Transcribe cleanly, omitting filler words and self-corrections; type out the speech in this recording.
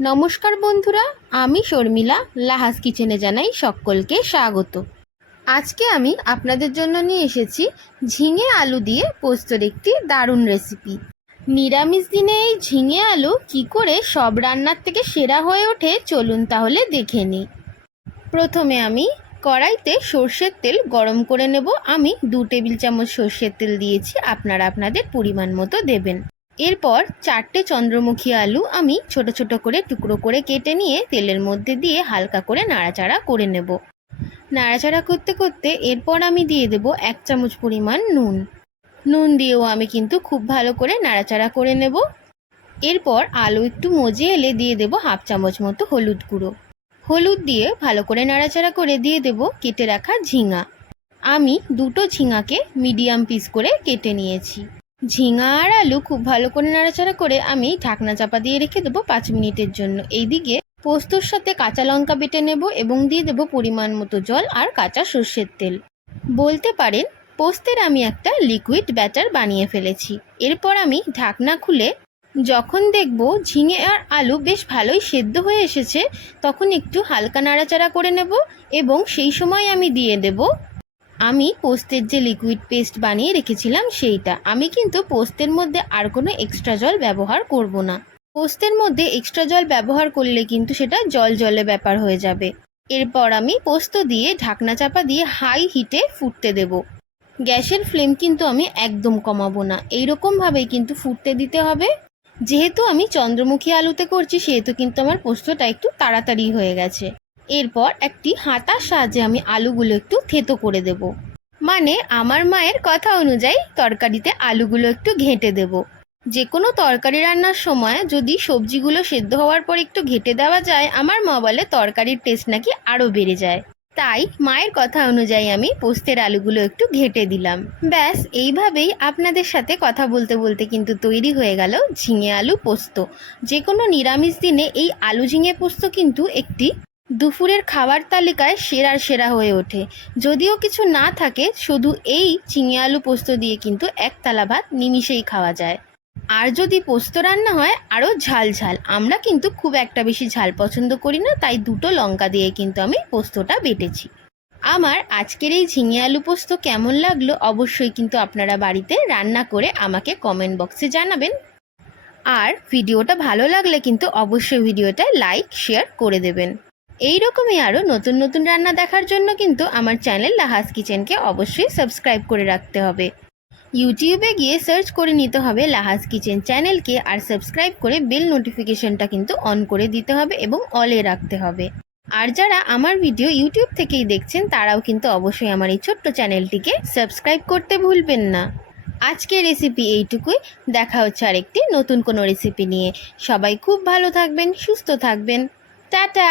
নমস্কার বন্ধুরা, আমি শর্মিলা লাহাস কিচেনে জানাই সকলকে স্বাগত। আজকে আমি আপনাদের জন্য নিয়ে এসেছি ঝিঙে আলু দিয়ে পোস্তর একটি দারুণ রেসিপি। নিরামিষ দিনে এই ঝিঙে আলু কি করে সব রান্নার থেকে সেরা হয়ে ওঠে চলুন তাহলে দেখে নিই। প্রথমে আমি কড়াইতে সর্ষের তেল গরম করে নেব। আমি 2 টেবিল চামচ সর্ষের তেল দিয়েছি, আপনারা আপনাদের পরিমাণ মতো দেবেন। এরপর 4টে চন্দ্রমুখী আলু আমি ছোট ছোট করে টুকরো করে কেটে নিয়ে তেলের মধ্যে দিয়ে হালকা করে নাড়াচাড়া করে নেব। নাড়াচাড়া করতে করতে এরপর আমি দিয়ে দেব 1 চামচ পরিমাণ নুন দিয়েও আমি কিন্তু খুব ভালো করে নাড়াচাড়া করে নেব। এরপর আলু একটু মজে এলে দিয়ে দেব 1/2 চামচ মতো হলুদ দিয়ে ভালো করে নাড়াচাড়া করে দিয়ে দেব কেটে রাখা ঝিঙা। আমি 2টো ঝিঙাকে মিডিয়াম পিস করে কেটে নিয়েছি। ঝিঙা আর আলু খুব ভালো করে নাড়াচাড়া করে আমি ঢাকনা চাপা দিয়ে রেখে দেবো 5 মিনিটের জন্য। এইদিকে পোস্তর সাথে কাঁচা লঙ্কা বেটে নেব এবং দিয়ে দেবো পরিমাণ মতো জল আর কাঁচা সর্ষের তেল। বলতে পারেন পোস্তের আমি একটা লিকুইড ব্যাটার বানিয়ে ফেলেছি। এরপর আমি ঢাকনা খুলে যখন দেখব ঝিঙে আর আলু বেশ ভালোই সেদ্ধ হয়ে এসেছে তখন একটু হালকা নাড়াচাড়া করে নেব এবং সেই সময় আমি দিয়ে দেব আমি পোস্তের যে লিকুইড পেস্ট বানিয়ে রেখেছিলাম সেইটা। আমি কিন্তু পোস্তের মধ্যে আর কোনো এক্সট্রা জল ব্যবহার করব না। পোস্তের মধ্যে এক্সট্রা জল ব্যবহার করলে কিন্তু সেটা জলে ব্যাপার হয়ে যাবে। এরপর আমি পোস্ত দিয়ে ঢাকনা চাপা দিয়ে হাই হিটে ফুটতে দেব। গ্যাসের ফ্লেম কিন্তু আমি একদম কমাবো না, এইরকমভাবেই কিন্তু ফুটতে দিতে হবে। যেহেতু আমি চন্দ্রমুখী আলুতে করছি সেহেতু কিন্তু আমার পোস্তটা একটু তাড়াতাড়ি হয়ে গেছে। এরপর একটি হাতার সাহায্যে আমি আলুগুলো একটু থেতো করে দেব। মানে আমার মায়ের কথা অনুযায়ী তরকারিতে আলুগুলো একটু ঘেঁটে দেব। যে কোনো তরকারি রান্নার সময় যদি সবজিগুলো সেদ্ধ হওয়ার পর একটু ঘেঁটে দেওয়া যায়, আমার মা বলে তরকারির টেস্ট নাকি আরও বেড়ে যায়। তাই মায়ের কথা অনুযায়ী আমি পোস্তের আলুগুলো একটু ঘেঁটে দিলাম। ব্যাস এইভাবেই আপনাদের সাথে কথা বলতে বলতে কিন্তু তৈরি হয়ে গেল ঝিঙে আলু পোস্ত। যে কোনো নিরামিষ দিনে এই আলু ঝিঙে পোস্ত কিন্তু একটি দুপুরের খাবার তালিকায় সেরা হয়ে ওঠে। যদিও কিছু না থাকে শুধু এই ঝিঙে আলু পোস্ত দিয়ে কিন্তু এক থালা ভাত নিমিষেই খাওয়া যায়। আর যদি পোস্ত রান্না হয় আরও ঝাল, আমরা কিন্তু খুব একটা বেশি ঝাল পছন্দ করি না, তাই 2টো লঙ্কা দিয়ে কিন্তু আমি পোস্তটা বেটেছি। আমার আজকের এই ঝিঙে আলু পোস্ত কেমন লাগলো অবশ্যই কিন্তু আপনারা বাড়িতে রান্না করে আমাকে কমেন্ট বক্সে জানাবেন। আর ভিডিওটা ভালো লাগলে কিন্তু অবশ্যই ভিডিওটা লাইক শেয়ার করে দেবেন। এই রকমই আরও নতুন নতুন রান্না দেখার জন্য কিন্তু আমার চ্যানেল লাহাস কিচেনকে অবশ্যই সাবস্ক্রাইব করে রাখতে হবে। ইউটিউবে গিয়ে সার্চ করে নিতে হবে লাহাস কিচেন চ্যানেলকে, আর সাবস্ক্রাইব করে বেল নোটিফিকেশনটা কিন্তু অন করে দিতে হবে এবং অলে রাখতে হবে। আর যারা আমার ভিডিও ইউটিউব থেকেই দেখছেন তারাও কিন্তু অবশ্যই আমার এই ছোট্ট চ্যানেলটিকে সাবস্ক্রাইব করতে ভুলবেন না। আজকের রেসিপি এইটুকুই, দেখা হচ্ছে আরেকটি নতুন কোনো রেসিপি নিয়ে। সবাই খুব ভালো থাকবেন, সুস্থ থাকবেন, টাটা।